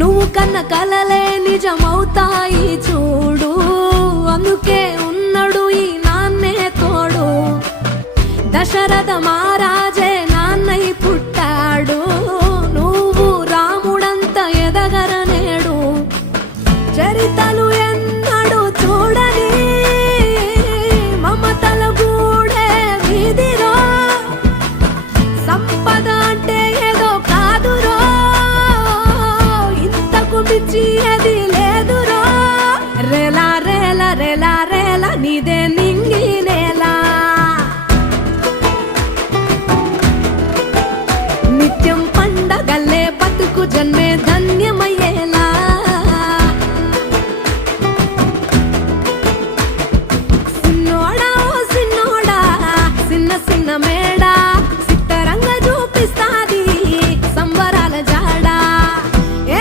నువ్వు కన్న కలలే నిజమవుతాయి చూడు, అందుకే ఉన్నాడు ఈ నాన్నే తోడు. దశరథ మారా